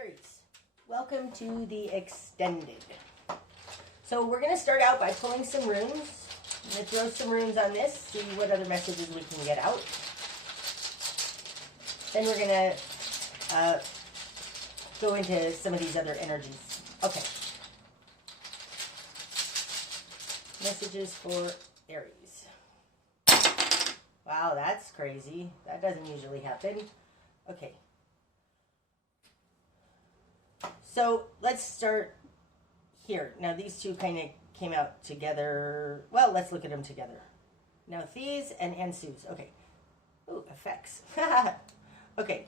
Aries, welcome to the extended. So we're going to start out by pulling some runes. I'm going to throw some runes on this, see what other messages we can get out. Then we're going to go into some of these other energies. Okay. Messages for Aries. Wow, that's crazy. That doesn't usually happen. Okay. So let's start here. Now these two kind of came out together. Well, let's look at them together. Now these and Sue's. Okay. Ooh, effects. Okay.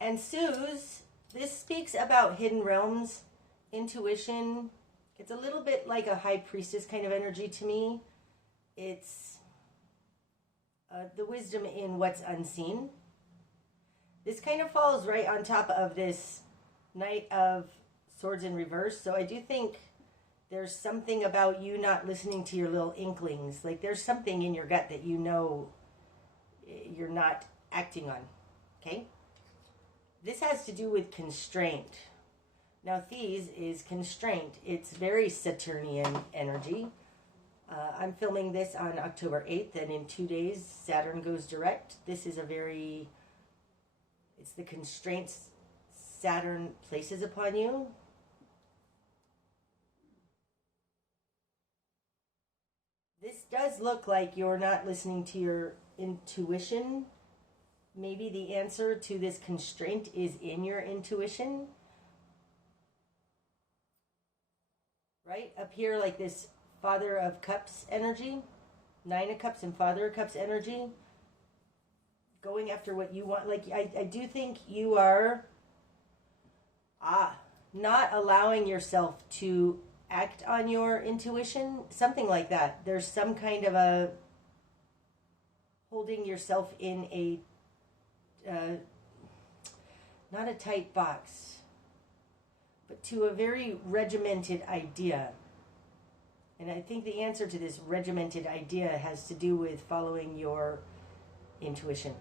And Sue's, this speaks about hidden realms, intuition. It's a little bit like a high priestess kind of energy to me. It's the wisdom in what's unseen. This kind of falls right on top of this Knight of Swords in reverse. So I do think there's something about you not listening to your little inklings. Like there's something in your gut that you know you're not acting on. Okay? This has to do with constraint. Now Thieves is constraint. It's very Saturnian energy. I'm filming this on October 8th, and in 2 days Saturn goes direct. This is it's the constraints Saturn places upon you. This does look like you're not listening to your intuition. Maybe the answer to this constraint is in your intuition. Right? Up here, like this Father of Cups energy, Nine of Cups and Father of Cups energy. Going after what you want. Like, I do think you are not allowing yourself to act on your intuition. Something like that. There's some kind of a holding yourself in a not a tight box, but to a very regimented idea. And I think the answer to this regimented idea has to do with following your intuition.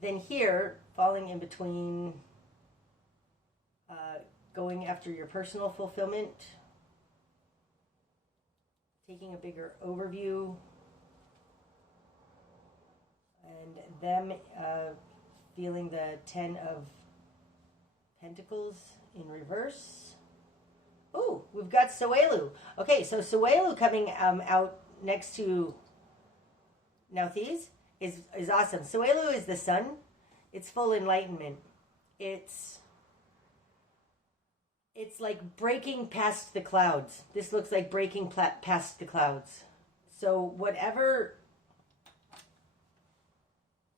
Then here, falling in between going after your personal fulfillment, taking a bigger overview, and them feeling the 10 of Pentacles in reverse. Oh, we've got Soelu. Okay, so Soelu coming out next to Now Thieves is awesome. Soelu is the sun. It's full enlightenment. It's like breaking past the clouds. This looks like breaking past the clouds. So whatever,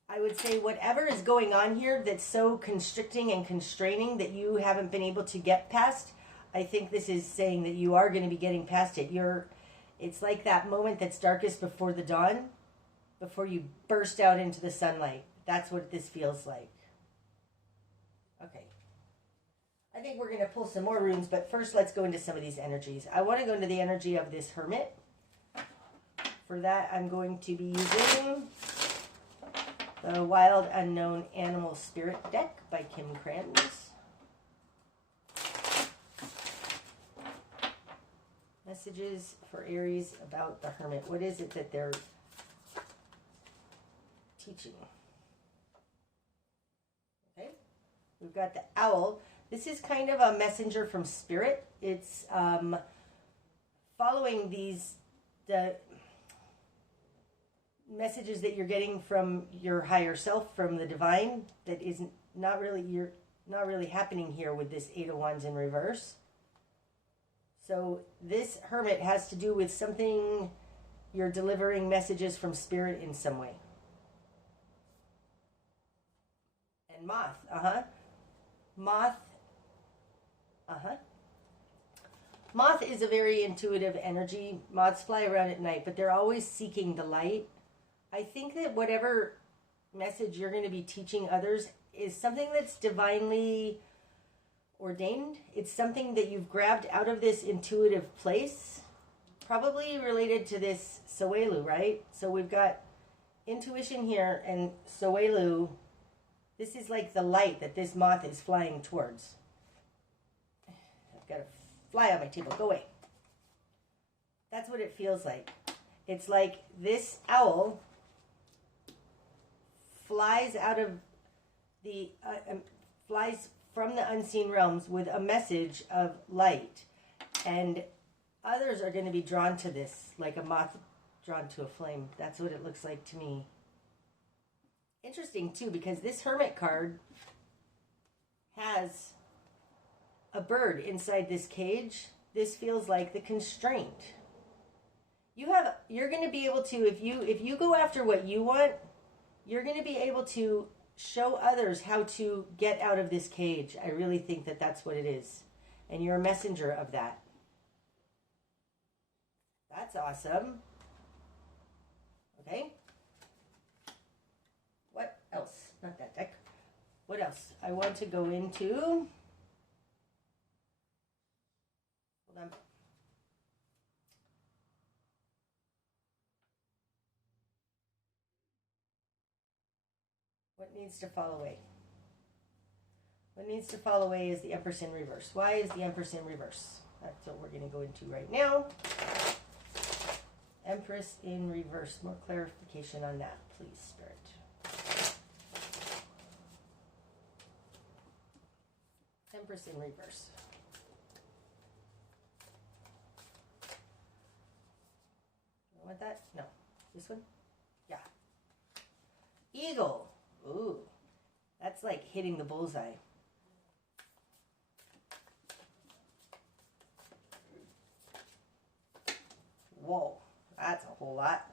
I would say whatever is going on here that's so constricting and constraining that you haven't been able to get past, I think this is saying that you are going to be getting past it. It's like that moment that's darkest before the dawn, before you burst out into the sunlight. That's what this feels like. Okay. I think we're going to pull some more runes, but first let's go into some of these energies. I want to go into the energy of this Hermit. For that, I'm going to be using the Wild Unknown Animal Spirit deck by Kim Kranz. Messages for Aries about the Hermit. What is it that they're teaching? Okay. We've got the Owl. This is kind of a messenger from Spirit. It's following the messages that you're getting from your higher self, from the divine, that isn't not really happening here with this Eight of Wands in reverse. So this Hermit has to do with something you're delivering messages from Spirit in some way. And Moth, Moth is a very intuitive energy. Moths fly around at night, but they're always seeking the light. I think that whatever message you're going to be teaching others is something that's divinely ordained. It's something that you've grabbed out of this intuitive place, probably related to this Soelu, right? So we've got intuition here and Soelu This is like the light that this moth is flying towards. I've got to fly on my table. Go away. That's what it feels like. It's like this owl flies out of the flies from the unseen realms with a message of light, and others are going to be drawn to this like a moth drawn to a flame. That's what it looks like to me. Interesting too, because this Hermit card has a bird inside this cage. This feels like the constraint. You're going to be able to, if you go after what you want, you're going to be able to show others how to get out of this cage. I really think that that's what it is. And you're a messenger of that. That's awesome. Okay. What else? Not that deck. What else? I want to go into... Hold on. What needs to fall away? What needs to fall away is the Empress in reverse. Why is the Empress in reverse? That's what we're going to go into right now. Empress in reverse. More clarification on that, please, Spirit. Empress in reverse. You want that? No. This one? Yeah. Eagle. Ooh. That's like hitting the bullseye. Whoa. That's a whole lot.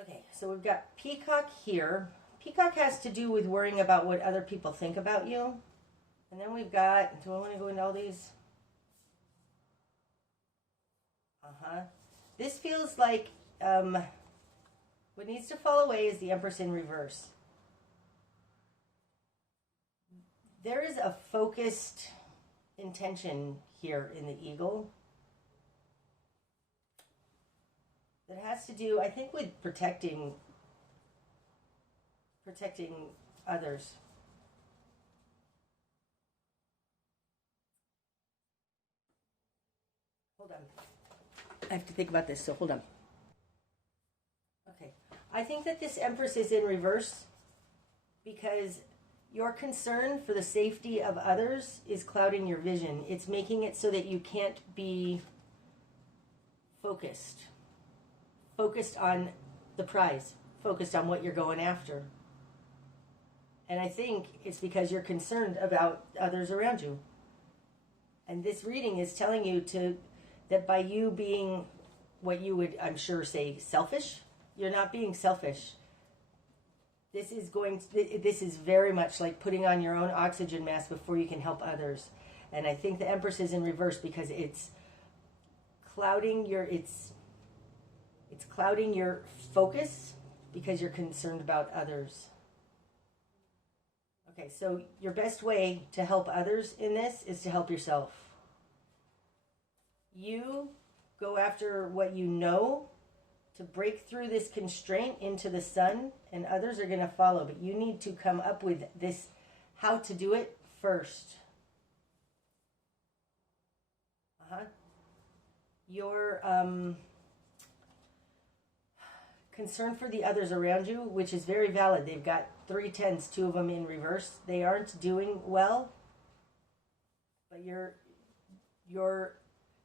Okay, so we've got Peacock here. Peacock has to do with worrying about what other people think about you. And then we've got, do I want to go into all these? This feels like what needs to fall away is the Empress in reverse. There is a focused intention here in the eagle that has to do, I think, with protecting others. Hold on. I have to think about this, so hold on. Okay. I think that this Empress is in reverse because your concern for the safety of others is clouding your vision. It's making it so that you can't be focused on the prize, focused on what you're going after. And I think it's because you're concerned about others around you. And this reading is telling you that by you being what you would, I'm sure, say selfish, you're not being selfish. This is very much like putting on your own oxygen mask before you can help others. And I think the Empress is in reverse because it's clouding your focus because you're concerned about others. Okay, so your best way to help others in this is to help yourself. You go after what you know to break through this constraint into the sun, and others are going to follow. But you need to come up with this, how to do it first. Your concern for the others around you, which is very valid. They've got 3 tens, 2 of them in reverse. They aren't doing well, but your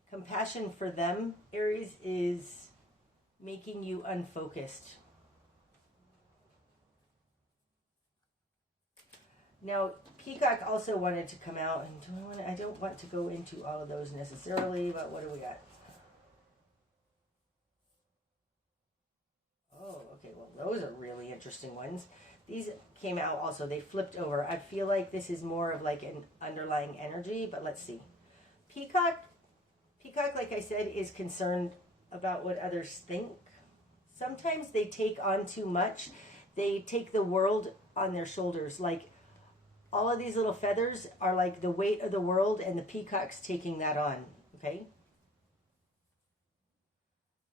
compassion for them, Aries, is making you unfocused. Now, Peacock also wanted to come out, and I don't want to go into all of those necessarily, but what do we got? Oh, okay, well, those are really interesting ones. These came out also. They flipped over. I feel like this is more of like an underlying energy, but let's see. Peacock, like I said, is concerned about what others think. Sometimes they take on too much. They take the world on their shoulders. Like all of these little feathers are like the weight of the world, and the peacock's taking that on, okay?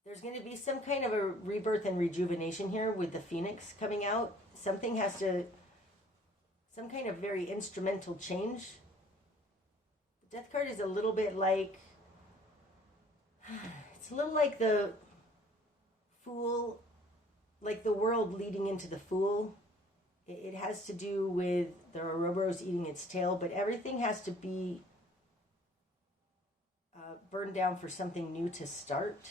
There's going to be some kind of a rebirth and rejuvenation here with the phoenix coming out. Something has to some kind of very instrumental change. The Death card is a little bit like, it's a little like the Fool, like the world leading into the Fool. It has to do with the Ouroboros eating its tail, but everything has to be burned down for something new to start.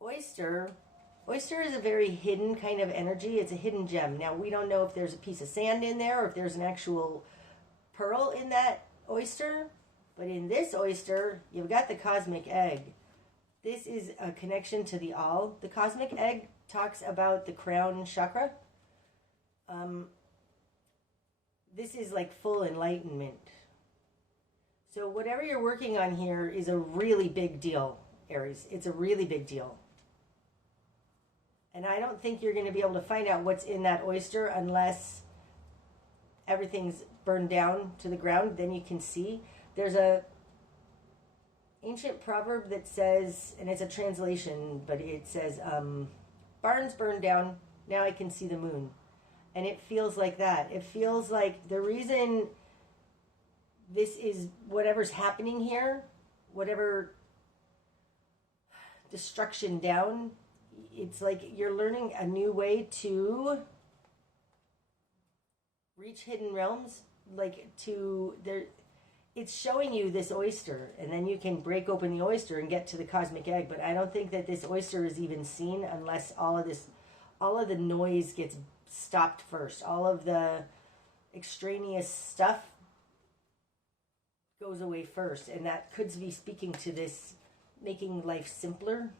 Oyster is a very hidden kind of energy. It's a hidden gem. Now, we don't know if there's a piece of sand in there or if there's an actual pearl in that oyster, but in this oyster, you've got the cosmic egg. This is a connection to the all. The cosmic egg talks about the crown chakra. This is like full enlightenment. So whatever you're working on here is a really big deal, Aries. It's a really big deal. And I don't think you're going to be able to find out what's in that oyster unless everything's burned down to the ground. Then you can see. There's a ancient proverb that says, and it's a translation, but it says, barns burned down, now I can see the moon. And it feels like that. It feels like the reason this is whatever's happening here, whatever destruction down, it's like you're learning a new way to reach hidden realms, like to there. It's showing you this oyster, and then you can break open the oyster and get to the cosmic egg. But I don't think that this oyster is even seen unless all of the noise gets stopped first. All of the extraneous stuff goes away first, and that could be speaking to this making life simpler.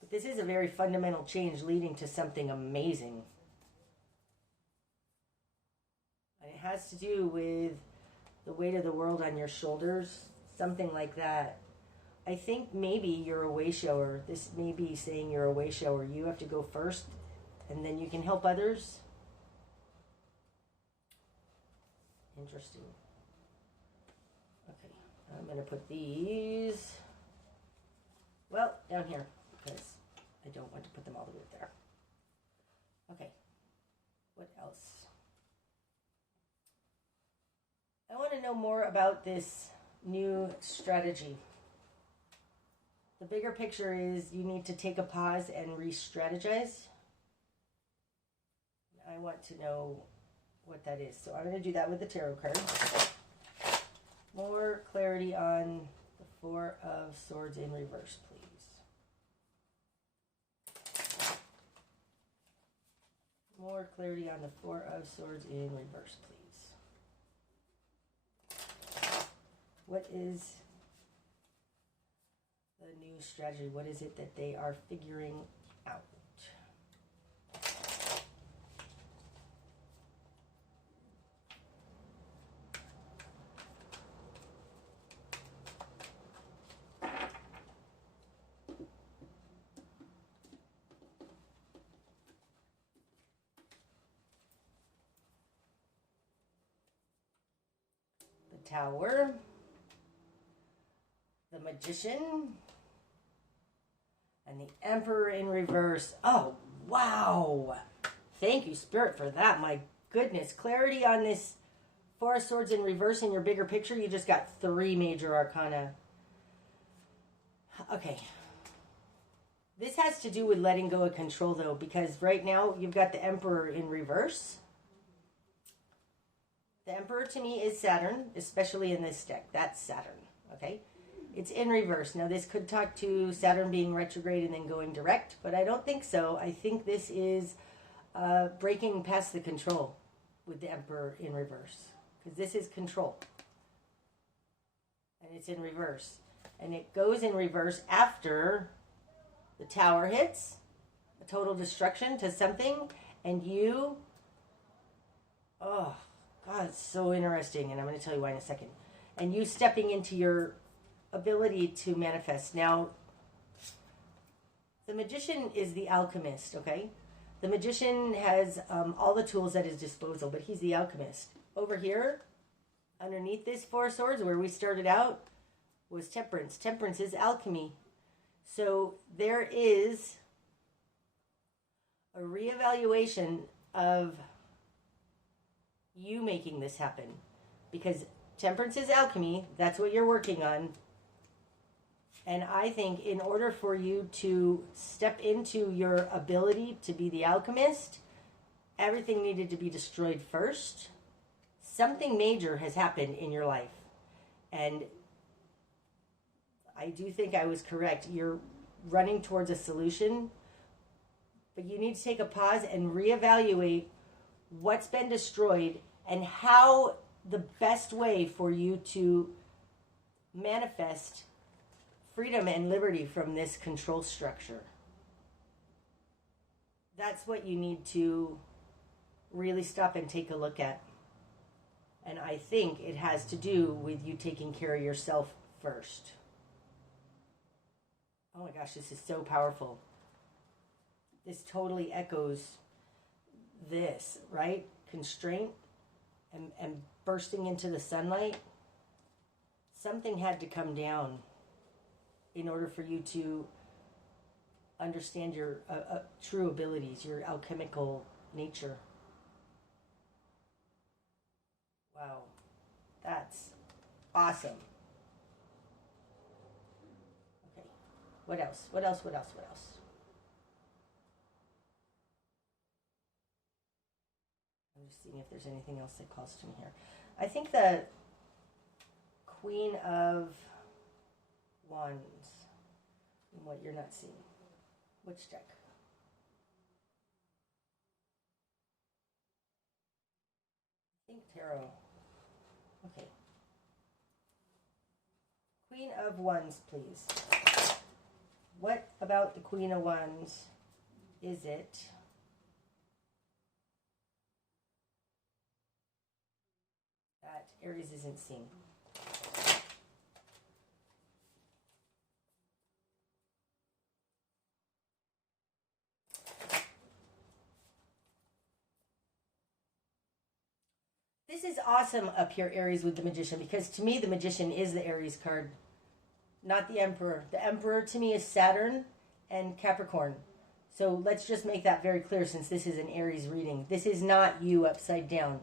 But this is a very fundamental change leading to something amazing. And it has to do with the weight of the world on your shoulders, something like that. I think maybe you're a way shower. This may be saying you're a way shower. You have to go first, and then you can help others. Interesting. Okay, I'm going to put these, well, down here, because I don't want to put them all the way up there. Okay, what else? I want to know more about this new strategy. The bigger picture is you need to take a pause and re-strategize. I want to know what that is. So I'm going to do that with the tarot card. More clarity on the Four of Swords in reverse, please. More clarity on the Four of Swords in reverse, please. What is the new strategy? What is it that they are figuring out? The Tower, the Magician, and the Emperor in reverse. Oh, wow. Thank you, Spirit, for that. My goodness. Clarity on this Four of Swords in reverse in your bigger picture. You just got 3 major arcana. Okay. This has to do with letting go of control, though, because right now you've got the Emperor in reverse. The Emperor to me is Saturn, especially in this deck. That's Saturn, okay? It's in reverse. Now, this could talk to Saturn being retrograde and then going direct, but I don't think so. I think this is breaking past the control with the Emperor in reverse, because this is control. And it's in reverse. And it goes in reverse after the Tower hits, a total destruction to something, and you, oh, God, it's so interesting, and I'm going to tell you why in a second. And you stepping into your ability to manifest. Now, the Magician is the alchemist, okay? The Magician has all the tools at his disposal, but he's the alchemist. Over here, underneath this Four Swords, where we started out, was Temperance. Temperance is alchemy. So there is a reevaluation of you making this happen. Because temperance is alchemy, that's what you're working on. And I think in order for you to step into your ability to be the alchemist, everything needed to be destroyed first. Something major has happened in your life. And I do think I was correct. You're running towards a solution, but you need to take a pause and reevaluate what's been destroyed and how the best way for you to manifest freedom and liberty from this control structure. That's what you need to really stop and take a look at. And I think it has to do with you taking care of yourself first. Oh my gosh, this is so powerful. This totally echoes this, right? Constraint and bursting into the sunlight. Something had to come down in order for you to understand your true abilities, your alchemical nature. Wow, that's awesome. Okay, what else? What else? What else? What else? I'm just seeing if there's anything else that calls to me here. I think the Queen of Wands, and what you're not seeing. Which deck? I think Tarot. Okay. Queen of Wands, please. What about the Queen of Wands is it that Aries isn't seeing? This is awesome up here, Aries, with the Magician, because to me, the Magician is the Aries card, not the Emperor. The Emperor, to me, is Saturn and Capricorn. So let's just make that very clear, since this is an Aries reading. This is not you upside down.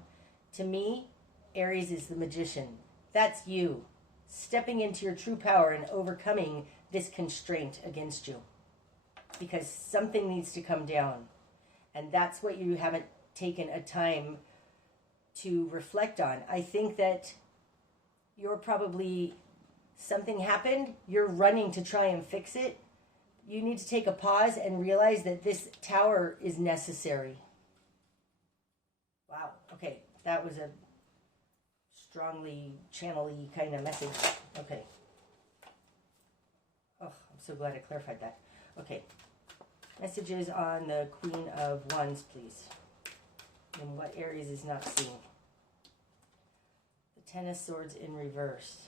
To me, Aries is the Magician. That's you, stepping into your true power and overcoming this constraint against you. Because something needs to come down. And that's what you haven't taken a time to reflect on. I think that you're probably, something happened, you're running to try and fix it. You need to take a pause and realize that this tower is necessary. Wow, okay, that was a strongly channel-y kind of message. Okay. Oh, I'm so glad I clarified that. Okay. Messages on the Queen of Wands, please. And what Aries is not seeing. The Ten of Swords in reverse.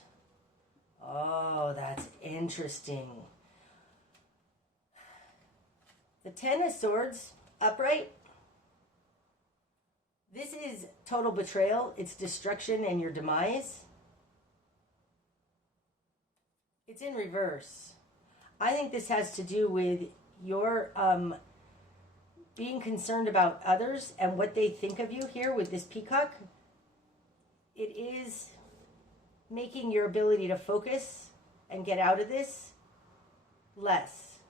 Oh, that's interesting. The Ten of Swords upright. This is total betrayal. It's destruction and your demise. It's in reverse. I think this has to do with your being concerned about others and what they think of you here with this peacock. It is making your ability to focus and get out of this less.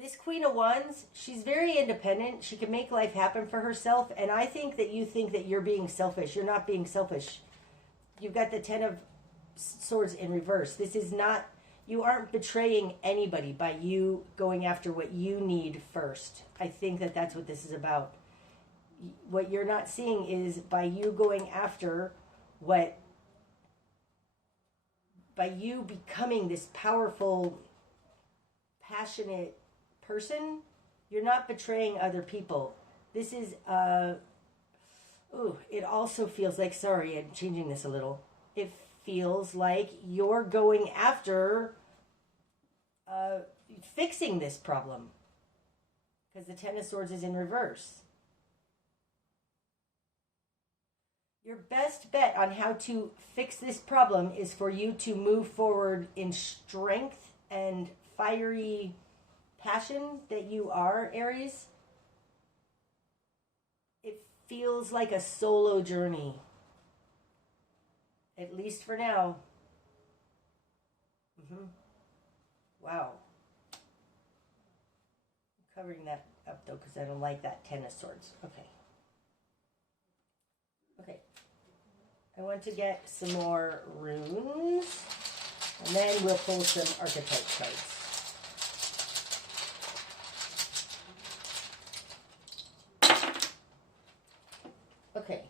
This Queen of Wands, she's very independent. She can make life happen for herself. And I think that you think that you're being selfish. You're not being selfish. You've got the Ten of Swords in reverse. This is not, you aren't betraying anybody by you going after what you need first. I think that that's what this is about. What you're not seeing is by you going after what, by you becoming this powerful, passionate person, you're not betraying other people. This is, it also feels like, sorry, I'm changing this a little. It feels like you're going after fixing this problem. Because the Ten of Swords is in reverse. Your best bet on how to fix this problem is for you to move forward in strength and fiery passion that you are, Aries, it feels like a solo journey. At least for now. Wow. I'm covering that up though because I don't like that Ten of Swords. Okay. Okay. I want to get some more runes. And then we'll pull some archetype cards. Okay.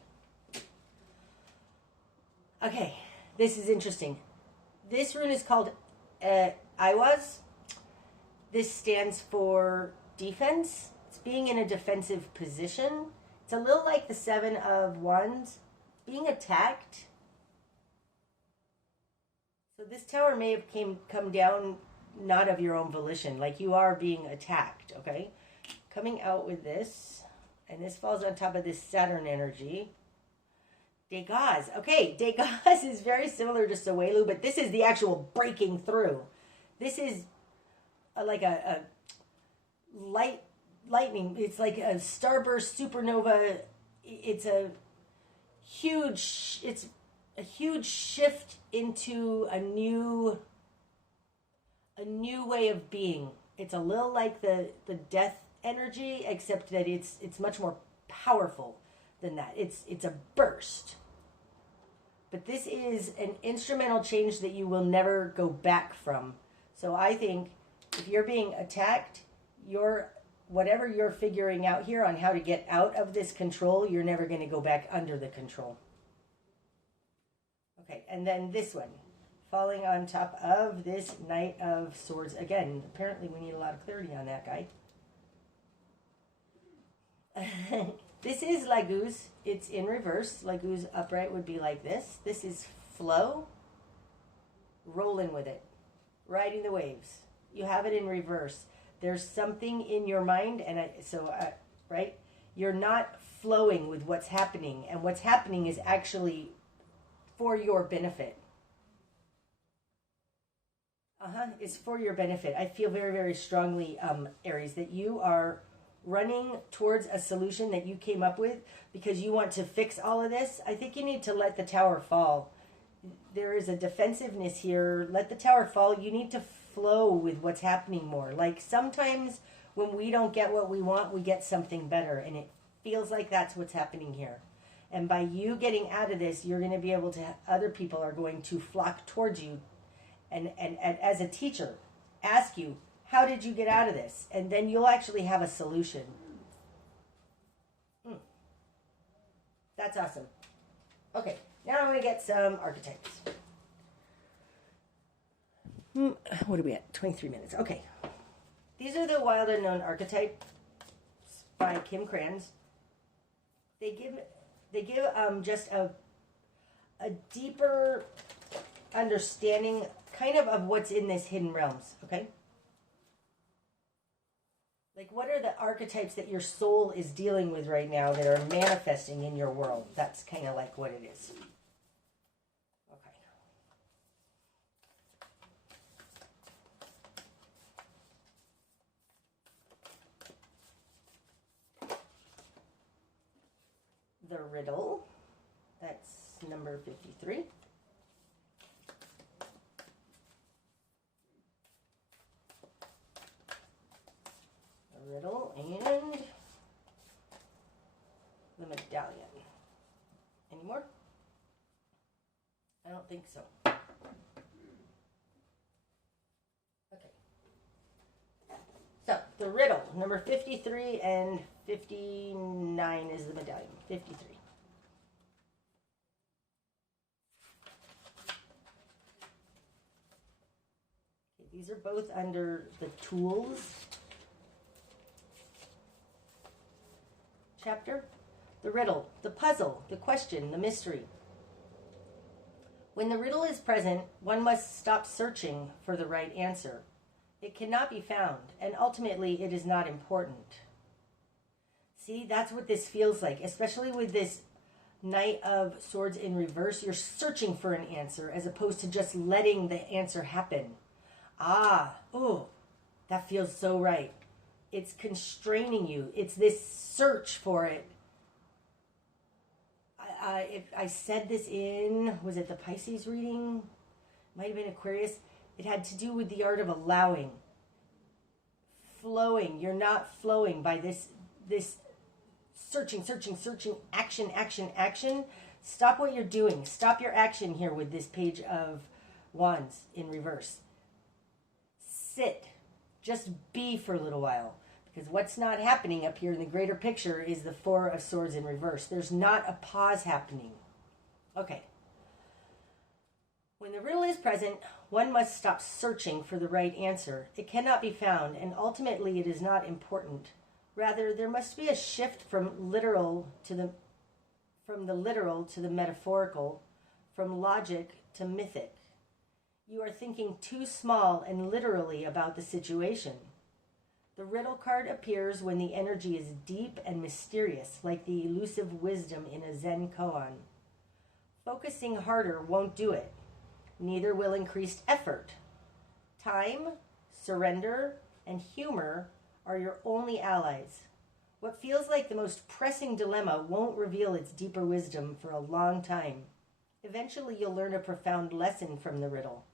Okay. This is interesting. This rune is called Iwas. This stands for defense. It's being in a defensive position. It's a little like the Seven of Wands. Being attacked. So this tower may have come down not of your own volition. Like you are being attacked, okay? Coming out with this. And this falls on top of this Saturn energy. Degas. Okay, Degas is very similar to Sowelu, but this is the actual breaking through. This is like a lightning. It's like a starburst supernova. It's a huge shift into a new way of being. It's a little like the death energy, except that it's much more powerful than that. It's a burst. But this is an instrumental change that you will never go back from. So I think if you're being attacked, whatever you're figuring out here on how to get out of this control, you're never going to go back under the control. Okay, and then this one, falling on top of this Knight of Swords. Again, apparently we need a lot of clarity on that guy. This is Laguz. It's in reverse. Laguz upright would be like this. This is flow. Rolling with it. Riding the waves. You have it in reverse. There's something in your mind, and right? You're not flowing with what's happening, and what's happening is actually for your benefit. It's for your benefit. I feel very, very strongly, Aries, that you are running towards a solution that you came up with because you want to fix all of this. I think you need to let the tower fall. There is a defensiveness here. Let the tower fall. You need to flow with what's happening more. Like sometimes when we don't get what we want, we get something better, and it feels like that's what's happening here. And by you getting out of this, you're going to be able to, other people are going to flock towards you and as a teacher, ask you, how did you get out of this? And then you'll actually have a solution. That's awesome. Okay, now I'm going to get some archetypes. What are we at? 23 minutes. Okay. These are the Wild Unknown Archetypes by Kim Kranz. They give just a deeper understanding kind of what's in this hidden realms, okay? Like, what are the archetypes that your soul is dealing with right now that are manifesting in your world? That's kind of like what it is. Okay. The riddle. That's number 53. Riddle and the medallion. Any more? I don't think so. Okay. So, the riddle, number 53 and 59 is the medallion. 53. Okay, these are both under the tools chapter. The riddle, the puzzle, the question, the mystery. When the riddle is present, one must stop searching for the right answer. It cannot be found, and ultimately it is not important. See, that's what this feels like, especially with this Knight of Swords in reverse. You're searching for an answer as opposed to just letting the answer happen. That feels so right. It's constraining you. It's this search for it. If I said this in, was it the Pisces reading? Might have been Aquarius. It had to do with the art of allowing. Flowing. You're not flowing by this searching, action. Stop what you're doing. Stop your action here with this Page of Wands in reverse. Sit. Just be for a little while. Because what's not happening up here in the greater picture is the Four of Swords in reverse. There's not a pause happening. Okay. When the riddle is present, one must stop searching for the right answer. It cannot be found, and ultimately it is not important. Rather, there must be a shift from the literal to the metaphorical, from logic to mythic. You are thinking too small and literally about the situation. The riddle card appears when the energy is deep and mysterious, like the elusive wisdom in a Zen koan. Focusing harder won't do it. Neither will increased effort. Time, surrender, and humor are your only allies. What feels like the most pressing dilemma won't reveal its deeper wisdom for a long time. Eventually, you'll learn a profound lesson from the riddle.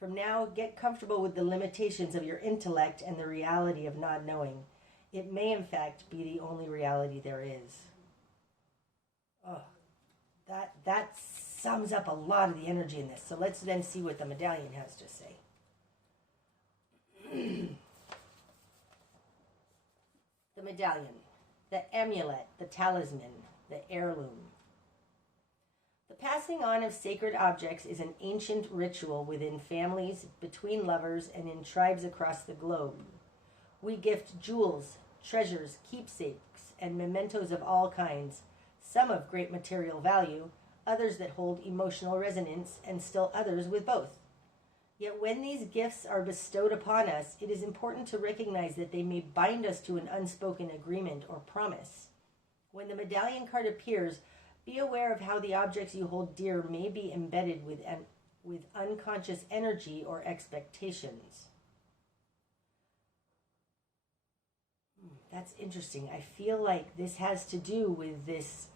From now, get comfortable with the limitations of your intellect and the reality of not knowing. It may, in fact, be the only reality there is. Oh, that sums up a lot of the energy in this. So let's then see what the medallion has to say. The medallion, the amulet, the talisman, the heirloom. The passing on of sacred objects is an ancient ritual within families, between lovers, and in tribes across the globe. We gift jewels, treasures, keepsakes, and mementos of all kinds, some of great material value, others that hold emotional resonance, and still others with both. Yet when these gifts are bestowed upon us, it is important to recognize that they may bind us to an unspoken agreement or promise. When the medallion card appears, be aware of how the objects you hold dear may be embedded with unconscious energy or expectations. That's interesting. I feel like this has to do with this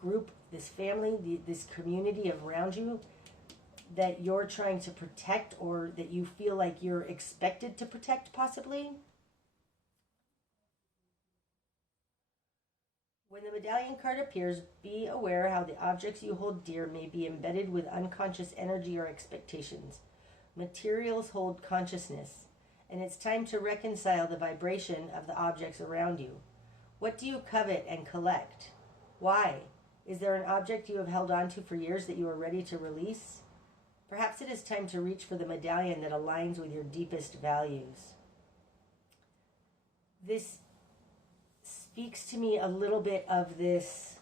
group, this family, this community around you that you're trying to protect, or that you feel like you're expected to protect, possibly. When the medallion card appears, be aware how the objects you hold dear may be embedded with unconscious energy or expectations. Materials hold consciousness, and it's time to reconcile the vibration of the objects around you. What do you covet and collect? Why? Is there an object you have held on to for years that you are ready to release? Perhaps it is time to reach for the medallion that aligns with your deepest values. This speaks to me a little bit of this.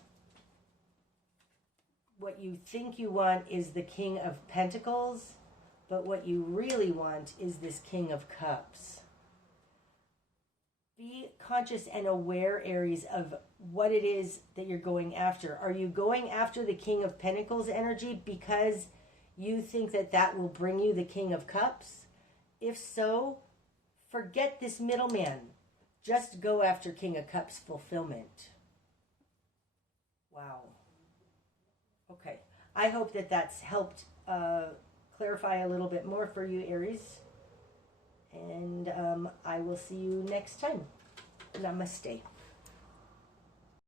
What you think you want is the King of Pentacles, but what you really want is this King of Cups. Be conscious and aware, Aries, of what it is that you're going after. Are you going after the King of Pentacles energy because you think that that will bring you the King of Cups? If so, forget this middleman. Just go after King of Cups fulfillment. Wow. Okay. I hope that that's helped clarify a little bit more for you, Aries. And I will see you next time. Namaste.